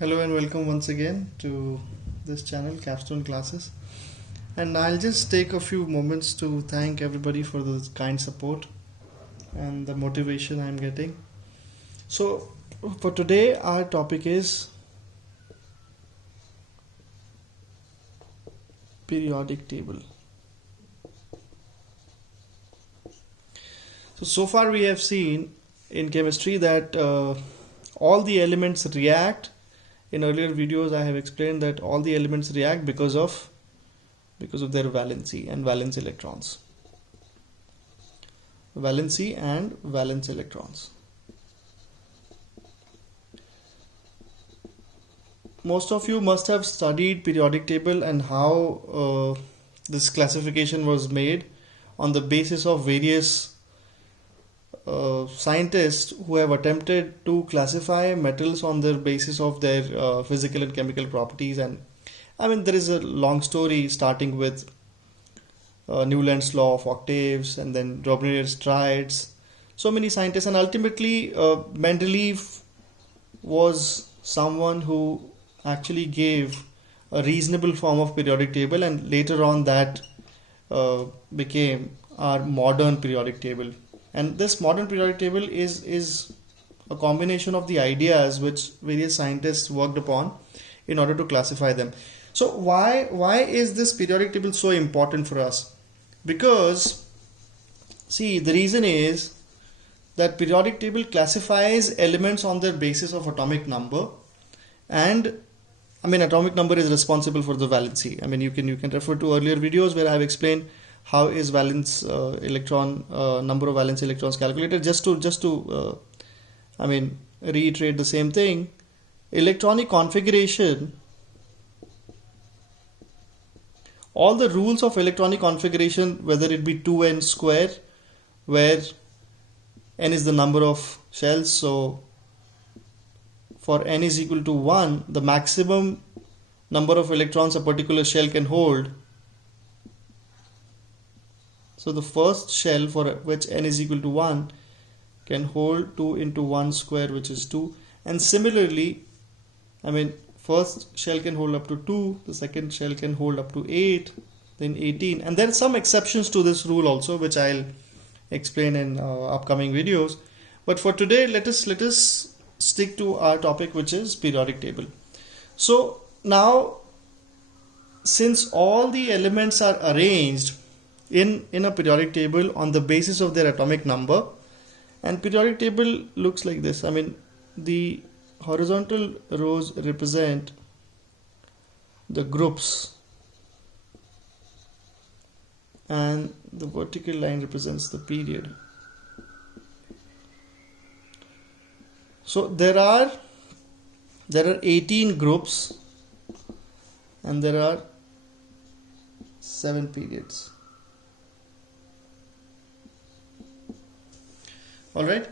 Hello and welcome once again to this channel, Capstone Classes. And I'll just take a few moments to thank everybody for the kind support and the motivation I'm getting. So, for today, our topic is periodic table. So far we have seen in chemistry that all the elements react. In earlier videos I have explained that all the elements react because of their valency and valence electrons. Valency and valence electrons. Most of you must have studied periodic table and how this classification was made on the basis of various scientists who have attempted to classify metals on the basis of their physical and chemical properties. And I mean, there is a long story starting with Newland's law of octaves and then Robinet's triads. So many scientists, and ultimately Mendeleev was someone who actually gave a reasonable form of periodic table, and later on that became our modern periodic table. And this modern periodic table is a combination of the ideas which various scientists worked upon in order to classify them. So why is this periodic table so important for us? Because see, the reason is that periodic table classifies elements on their basis of atomic number, and I mean atomic number is responsible for the valency. I mean you can refer to earlier videos where I have explained how is valence electron number of valence electrons calculated. Just to I mean reiterate the same thing, electronic configuration, all the rules of electronic configuration, whether it be 2n square where n is the number of shells, so for n is equal to 1, the maximum number of electrons a particular shell can hold. So the first shell for which n is equal to 1 can hold 2 into 1 square, which is 2. And similarly, I mean, first shell can hold up to 2, the second shell can hold up to 8, then 18. And there are some exceptions to this rule also, which I'll explain in upcoming videos. But for today, let us stick to our topic, which is periodic table. So now, since all the elements are arranged in a periodic table on the basis of their atomic number, and periodic table looks like this. I mean, the horizontal rows represent the groups and the vertical line represents the period. So there are 18 groups and there are 7 periods. Alright,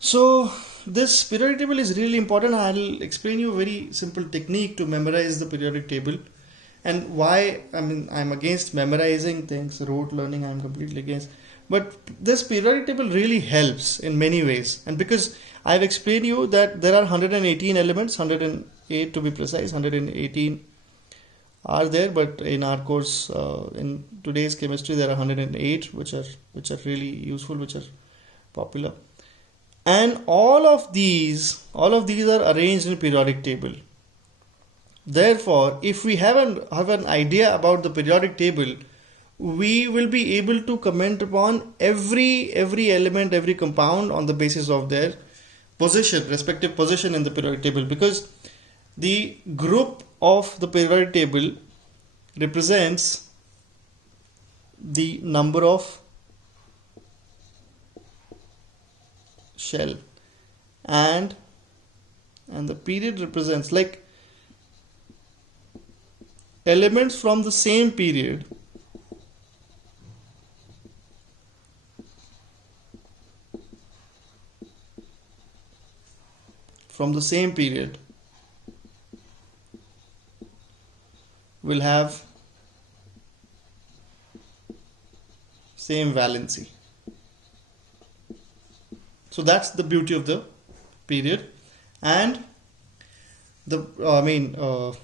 so this periodic table is really important. I'll explain you a very simple technique to memorize the periodic table, and why. I mean, I'm against memorizing things, rote learning I'm completely against, but this periodic table really helps in many ways. And because I've explained you that there are 118 elements, 108 to be precise, 118 are there, but in our course in today's chemistry there are 108 which are really useful, which are popular, and all of these are arranged in periodic table. Therefore, if we have an idea about the periodic table, we will be able to comment upon every element, every compound on the basis of their respective position in the periodic table, because the group of the periodic table represents the number of shell, and the period represents like elements from the same period will have same valency. So that's the beauty of the period. And the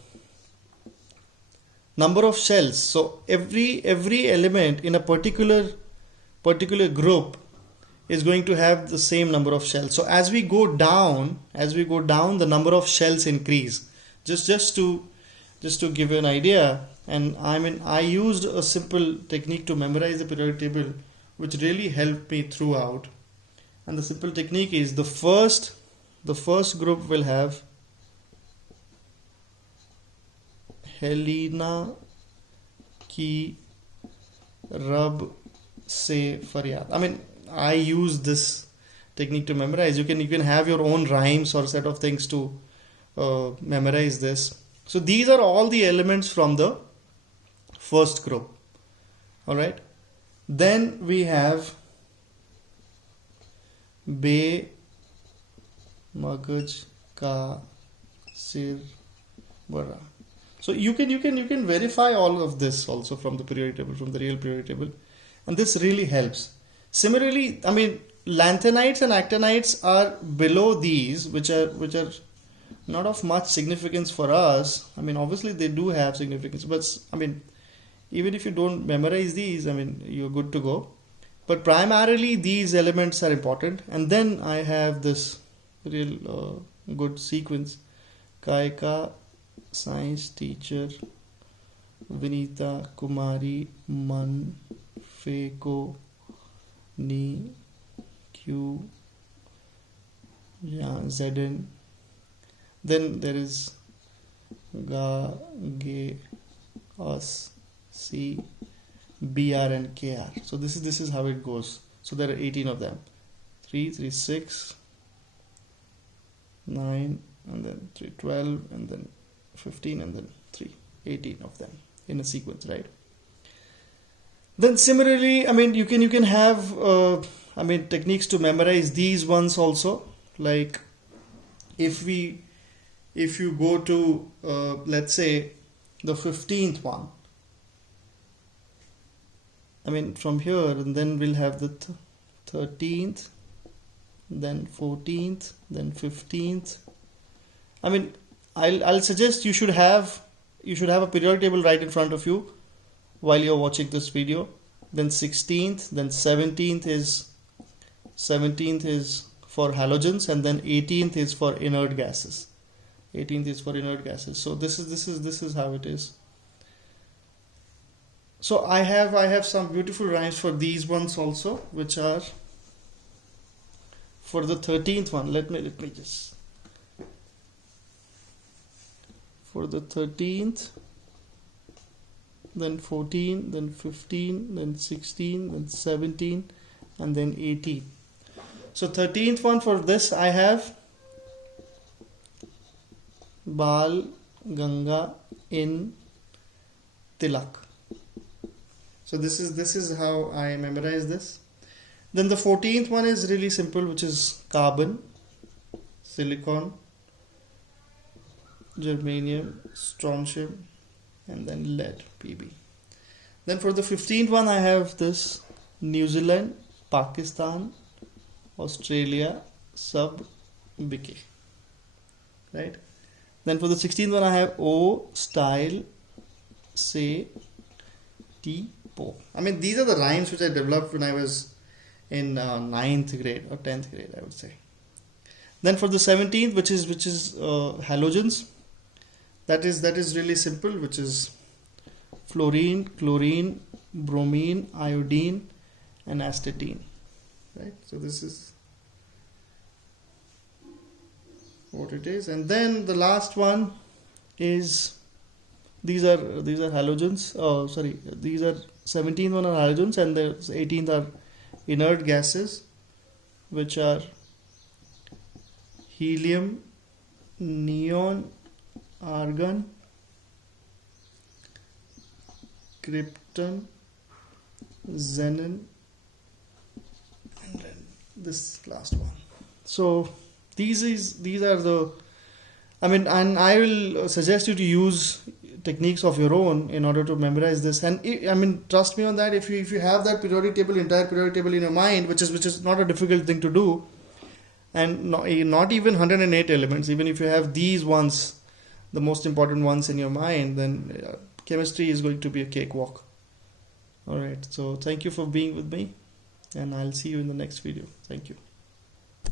number of shells. So every element in a particular group is going to have the same number of shells. So as we go down, the number of shells increase. Just to give you an idea, and I used a simple technique to memorize the periodic table, which really helped me throughout. And the simple technique is the first group will have Helena ki rab se faryad. I use this technique to memorize. You can have your own rhymes or set of things to memorize this. So these are all the elements from the first group. All right. Then we have be, magaj, ka, sir, bara. So you can verify all of this also from the periodic table, from the real periodic table, and this really helps. Similarly, lanthanides and actinides are below these, which are not of much significance for us. Obviously they do have significance, but even if you don't memorize these, you're good to go. But primarily these elements are important. And then I have this real good sequence. Kaika, science teacher, Vinita, Kumari, Man, Feko, Ni, Q, Zn. Then there is Ga, Ge, Us, C, BR and KR. So this is how it goes. So there are 18 of them. 3, 3, 6, 9, and then 3, 12, and then 15, and then 3, 18 of them in a sequence, right? Then similarly, you can have techniques to memorize these ones also. Like if you go to let's say the 15th one, from here, and then we'll have the 13th, then 14th, then 15th. I'll suggest you should have a periodic table right in front of you while you're watching this video. Then 16th, then 17th is for halogens, and then 18th is for inert gases. 18th is for inert gases. So this is how it is. So I have some beautiful rhymes for these ones also, which are for the 13th one. Let me just, for the 13th, then 14, then 15, then 16, then 17, and then 18. So 13th one, for this I have Bal, Ganga, in, Tilak. So this is how I memorize this. Then the 14th one is really simple, which is carbon, silicon, germanium, strontium, and then lead, Pb. Then for the 15th one I have this New Zealand, Pakistan, Australia, sub, Bk. Right? Then for the 16th one I have O, style, say, T, po. These are the rhymes which I developed when I was in 9th grade or 10th grade, I would say. Then for the 17th, which is halogens, that is really simple, which is fluorine, chlorine, bromine, iodine, and astatine. Right? So this is what it is. And then the last one is, these are halogens. These are 17th one are halogens, and the 18th are inert gases, which are helium, neon, argon, krypton, xenon, and then this last one. So these are the, and I will suggest you to use techniques of your own in order to memorize this. And trust me on that. If you have that entire periodic table in your mind, which is not a difficult thing to do, and not even 108 elements, even if you have these ones the most important ones in your mind, then chemistry is going to be a cakewalk. All right. So thank you for being with me, and I'll see you in the next video. Thank you.